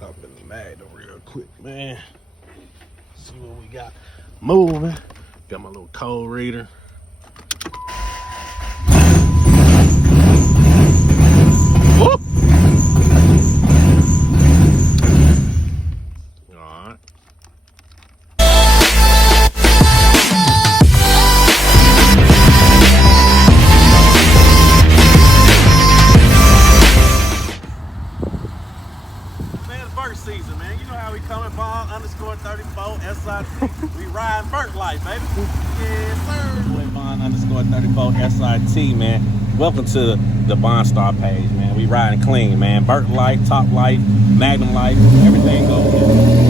Hop in the Magnum real quick, man. See what we got moving. Got my little code reader. Woo! All right. First season, man. You know how we coming, Bond _34 SIT. We riding Burt life, baby. Yes, sir. Bond _34 SIT, man. Welcome to the Bond Star page, man. We riding clean, man. Burt life, top life, Magnum life, everything goes.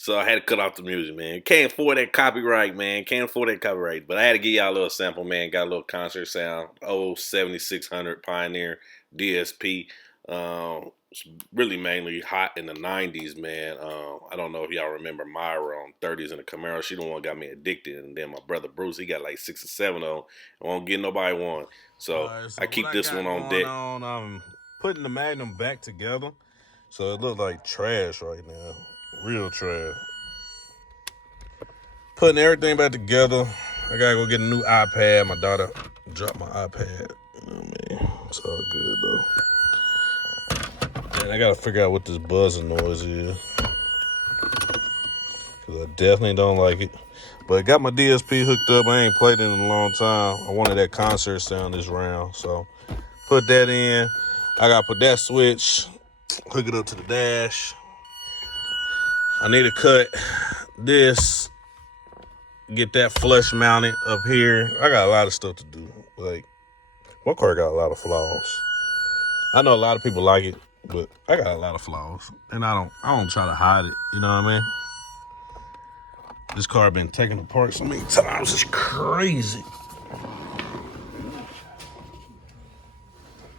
So I had to cut off the music, man. Can't afford that copyright, man. Can't afford that copyright. But I had to give y'all a little sample, man. Got a little concert sound. Old 7600 Pioneer DSP. It's really mainly hot in the 90s, man. I don't know if y'all remember Myra on 30s in the Camaro. She the one got me addicted. And then my brother Bruce, he got like 6 or 7 of them. I won't get nobody one. So I keep this one on deck. I'm putting the Magnum back together. So it looks like trash right now. Real trash. Putting everything back together. I gotta go get a new iPad. My daughter dropped my iPad. You know what I mean? It's all good though. And I gotta figure out what this buzzing noise is. Cause I definitely don't like it. But I got my DSP hooked up. I ain't played it in a long time. I wanted that concert sound this round. So put that in. I gotta put that switch, hook it up to the dash. I need to cut this, get that flush mounted up here. I got a lot of stuff to do. Like, my car got a lot of flaws. I know a lot of people like it, but I got a lot of flaws. And I don't try to hide it. You know what I mean? This car been taken apart so many times. It's crazy.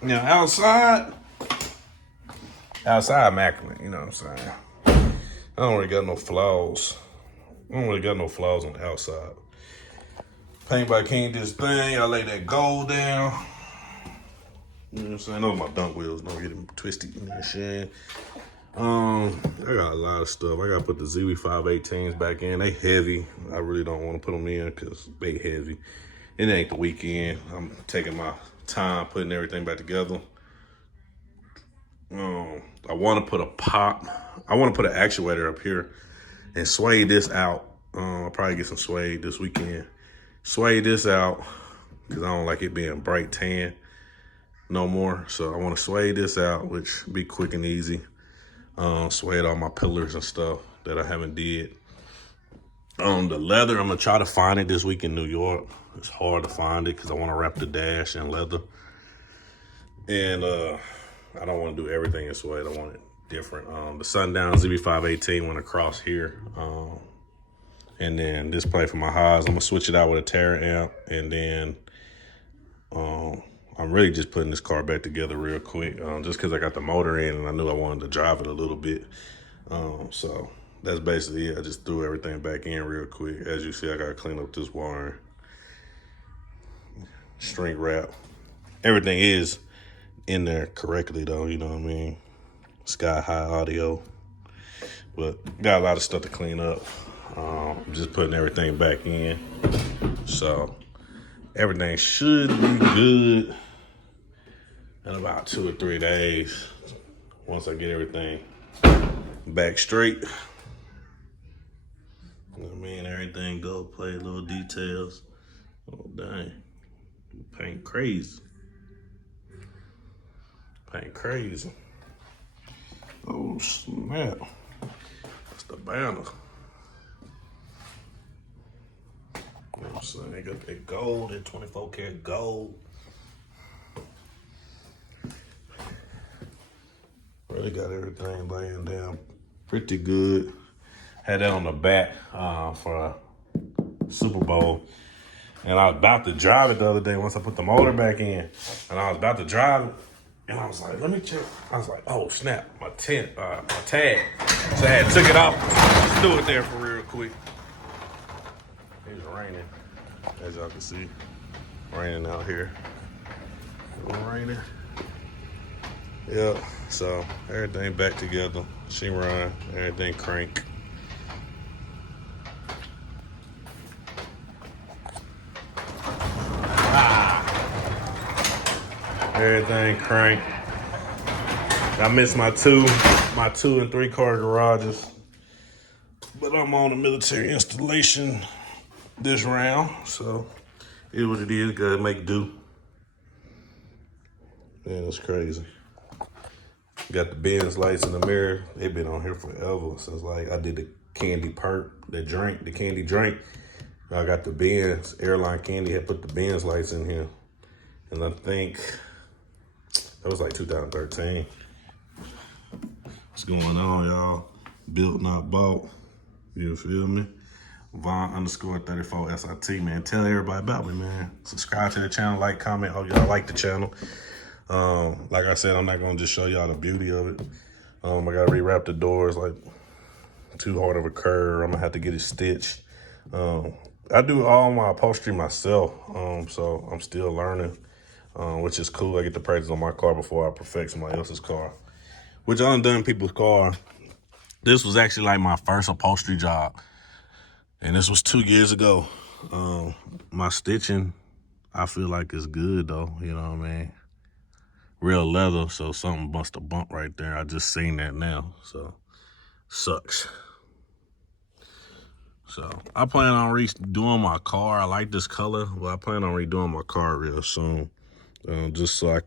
Now, outside immaculate. You know what I'm saying? I don't really got no flaws. I don't really got no flaws on the outside. Paint by King did this thing. I lay that gold down. You know what I'm saying? Those are my dunk wheels. Don't get them twisted. You know what I'm saying? I got a lot of stuff. I got to put the ZV518s back in. They heavy. I really don't want to put them in because they heavy. It ain't the weekend. I'm taking my time putting everything back together. I want to put a pop. I want to put an actuator up here and sway this out. I'll probably get some suede this weekend. Sway this out because I don't like it being bright tan no more. So I want to sway this out, which be quick and easy. Suede all my pillars and stuff that I haven't did. The leather, I'm going to try to find it this week in New York. It's hard to find it because I want to wrap the dash in leather. And I don't want to do everything in suede. I want it different. The Sundown ZB518 went across here. And then this plate for my highs, I'm gonna switch it out with a Terra amp. And then I'm really just putting this car back together real quick, just because I got the motor in and I knew I wanted to drive it a little bit. So that's basically it. I just threw everything back in real quick. As you see, I gotta clean up this wiring, shrink wrap. Everything is in there correctly though, you know what I mean? Sky high audio, but got a lot of stuff to clean up. I'm just putting everything back in. So everything should be good in about 2 or 3 days. Once I get everything back straight. You know what I mean? Everything gold plate, little details. Oh dang. Paint crazy. Paint crazy. Oh snap. That's the banner. You know what I'm saying? They got that gold, that 24 karat gold. Really got everything laying down pretty good. Had that on the back for Super Bowl. And I was about to drive it the other day once I put the motor back in. And I was about to drive it. And I was like, let me check. I was like, oh, snap, my tag. So I had took it off. Just threw it there for real quick. It's raining, as y'all can see. Raining out here. Raining. Yep, so everything back together. She run, everything crank. Everything crank. I missed my two and 3 car garages. But I'm on a military installation this round, so it is what it is, gotta make do. Man, it's crazy. Got the Benz lights in the mirror. They've been on here forever since like I did the candy perk, the candy drink. I got the Benz, Airline Candy had put the Benz lights in here. And I think that was like 2013. What's going on, y'all? Built, not bought. You feel me? Vaughn_34 SIT, man. Tell everybody about me, man. Subscribe to the channel, like, comment. Hope y'all like the channel. Like I said, I'm not gonna just show y'all the beauty of it. I gotta rewrap the doors, like too hard of a curve. I'm gonna have to get it stitched. I do all my upholstery myself, so I'm still learning, which is cool. I get to practice on my car before I perfect somebody else's car, which I done people's car. This was actually like my first upholstery job, and this was 2 years ago. My stitching, I feel like is good though, you know what I mean? Real leather, so something must have bumped right there. I just seen that now, so sucks. So I plan on redoing my car. I like this color, but I plan on redoing my car real soon, just so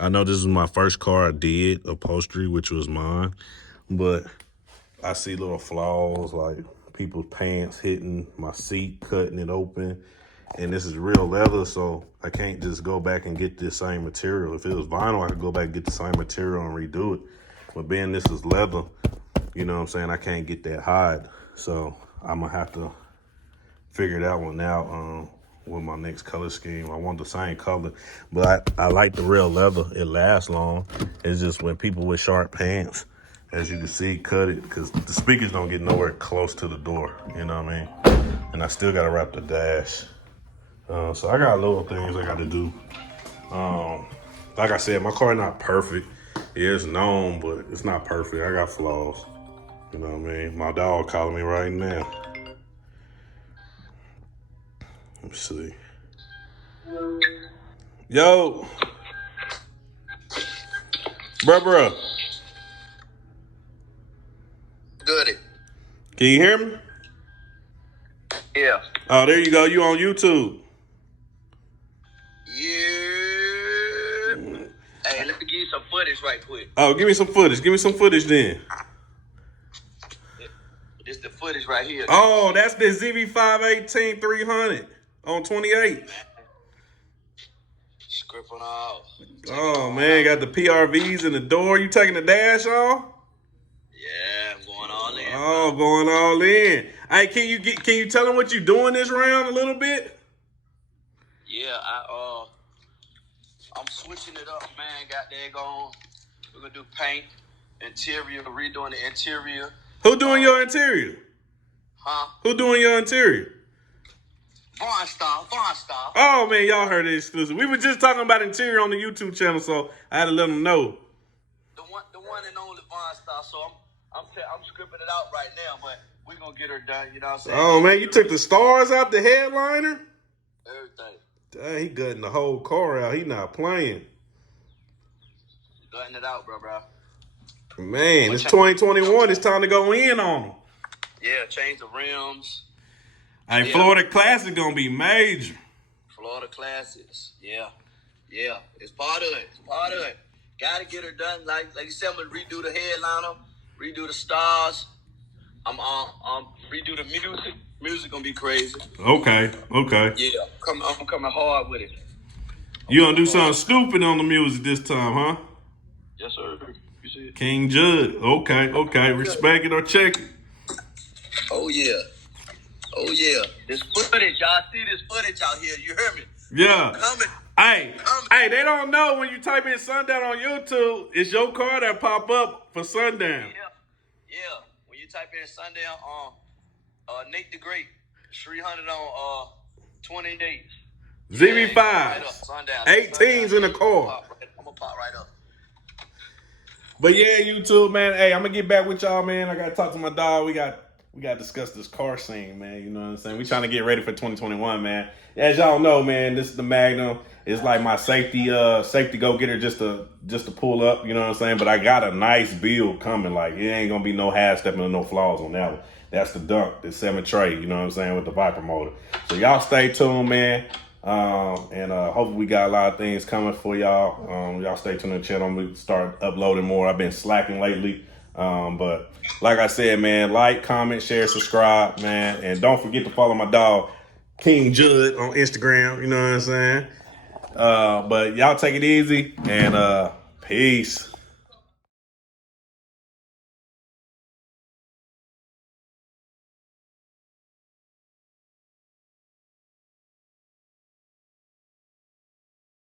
I know this is my first car I did upholstery, which was mine, but I see little flaws like people's pants hitting my seat, cutting it open. And this is real leather, so I can't just go back and get this same material. If it was vinyl, I could go back and get the same material and redo it. But being this is leather, you know what I'm saying, I can't get that hide. So I'm gonna have to figure that one out with my next color scheme. I want the same color, but I like the real leather. It lasts long. It's just when people with sharp pants, as you can see, cut it, because the speakers don't get nowhere close to the door, you know what I mean? And I still gotta wrap the dash. So I got little things I got to do. Like I said, my car not perfect. Yeah, it's known, but it's not perfect. I got flaws. You know what I mean? My dog calling me right now. Let me see. Yo. Bruh. Goody. Can you hear me? Yeah. Oh, there you go. You on YouTube. Yeah. Hey, let me give you some footage right quick. Oh, give me some footage. Give me some footage then. This the footage right here. Oh, that's the ZV518 300 on 28. Scripping off. Oh, man. Got the PRVs in the door. You taking the dash off? Yeah, I'm going all in. Oh, going all in. Hey, can you tell them what you doing this round a little bit? Yeah, I'm switching it up, man. Got that going. We're gonna do paint, interior, redoing the interior. Who doing your interior? Huh? Who doing your interior? Vaughn style. Oh, man, y'all heard it exclusive. We were just talking about interior on the YouTube channel, so I had to let them know. The one and only Vaughn style. So I'm scripting it out right now, but we're gonna get her done. You know what I'm saying? Oh, man, you took the stars out the headliner? Everything. Dang, he gutting the whole car out. He not playing. Gutting it out, bro. Man, it's 2021. It's time to go in on them. Yeah, change the rims. Hey, Yeah. Florida Classic gonna be major. Florida Classics. Yeah. It's part of it. Gotta get her done. Like you said, I'm gonna redo the headliner, redo the stars. I'm redo the music. Music gonna be crazy. Okay. Yeah, I'm coming hard with it. You gonna do something stupid on the music this time, huh? Yes, sir. You see it? King Judd. Okay. Respect it or check it. Oh yeah. Oh yeah, this footage, y'all see this footage out here? You hear me? Yeah. Coming. Hey, they don't know when you type in Sundown on YouTube, it's your car that pop up for Sundown. Yeah. When you type in Sundown on Nate the Great, 300 on 20 days. ZV5, Right up, Sundown. 18s in the car. I'm gonna pop right up. But yeah, YouTube, man. Hey, I'm gonna get back with y'all, man. I gotta talk to my dog. We gotta discuss this car scene, man. You know what I'm saying? We trying to get ready for 2021, man. As y'all know, man, this is the Magnum. It's like my safety go getter just to pull up. You know what I'm saying? But I got a nice build coming. Like it ain't gonna be no half stepping or no flaws on that one. That's the Dunk, the 7 tray. You know what I'm saying, with the Viper motor. So y'all stay tuned, man. And hopefully we got a lot of things coming for y'all. Y'all stay tuned to the channel. I'm gonna start uploading more. I've been slacking lately. But like I said, man, like, comment, share, subscribe, man. And don't forget to follow my dog, King Judd, on Instagram. You know what I'm saying? But y'all take it easy and peace.